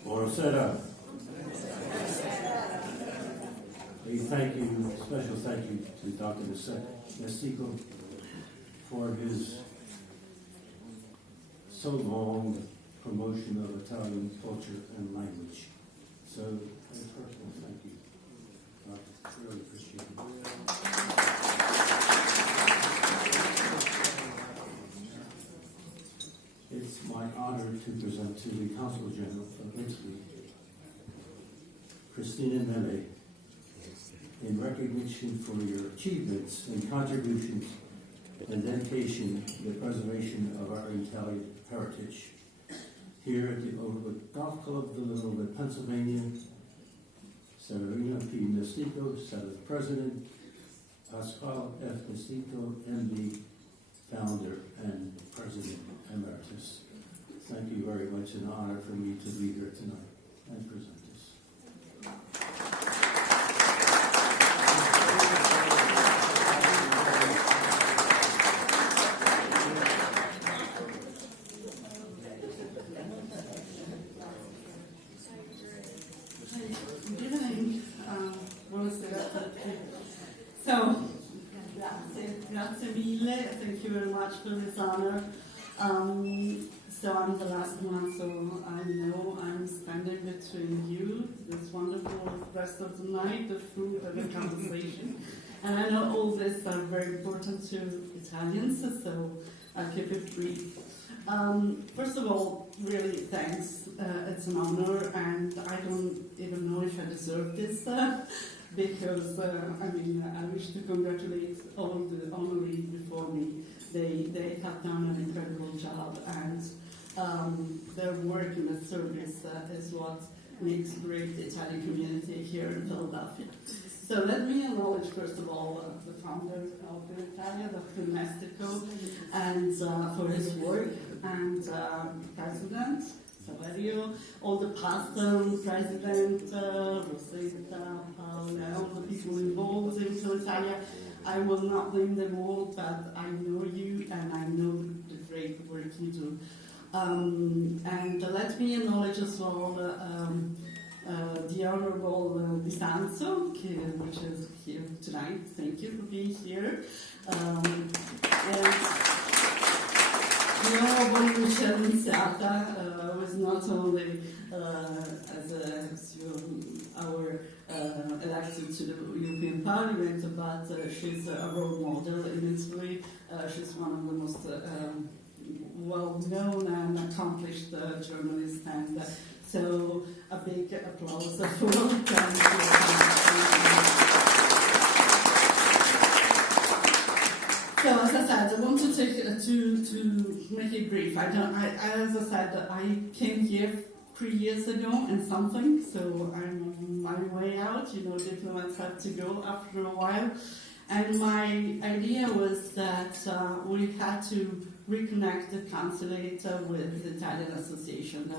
Buonasera. Thank you, special thank you to Dr. Mestico for his so long promotion of Italian culture and language. So, a personal thank you. I really appreciate it. It's my honor to present to the Consul General of Italy, Christina Mele, in recognition for your achievements and contributions and dedication to the preservation of our Italian heritage. Here at the Overbrooke Golf Club, Villanova, Pennsylvania, Severino P. Mestico, 7th President, Pasquale F. Mestico, MD, Founder and President Emeritus. Thank you very much. An honor for me to be here tonight and present this. Good evening. Buonasera a tutti. So, grazie mille. Thank you very much for this honor. So I'm the last one, so I know I'm standing between you, this wonderful rest of the night, the food and the conversation. And I know all this are very important to Italians, so I'll keep it brief. First of all, really thanks. It's an honor, and I don't even know if I deserve this, because, I wish to congratulate all the honorees before me. They have done an incredible job, and their work in the service is what makes a great Italian community here in Philadelphia. So let me acknowledge, first of all, the founder of Filitalia, Dr. Mestico, and for his work, and President Saverio, all the past President, Rosetta, Paola, all the people involved in Filitalia. I will not name them all, but I know you, and I know the great work you do. And let me acknowledge as well the Honorable Di Sanzo, which is here tonight. Thank you for being here. And the Honorable Michelle Insiata was not only our elected to the European Parliament, but she's a role model in Italy. She's one of the most well-known and accomplished journalists, and so a big applause for them. So as I said, I want to make it brief. As I said, I came here 3 years ago and something, so I'm on my way out. Diplomats have to go after a while. And my idea was that we had to reconnect the consulate with the Italian Association.